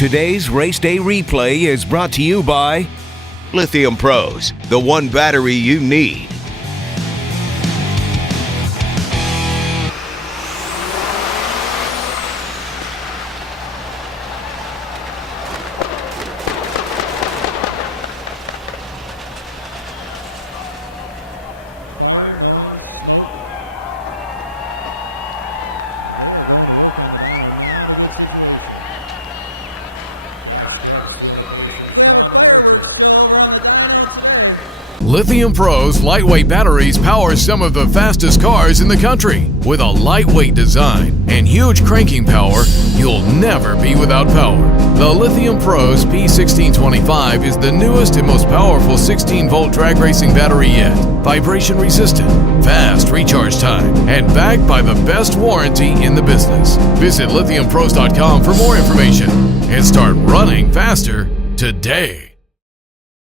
Today's Race Day Replay is brought to you by Lithium Pros, the one battery you need. Lithium Pro's lightweight batteries power some of the fastest cars in the country. With a lightweight design and huge cranking power, you'll never be without power. The Lithium Pro's P1625 is the newest and most powerful 16-volt drag racing battery yet. Vibration resistant, fast recharge time, and backed by the best warranty in the business. Visit lithiumpros.com for more information and start running faster today.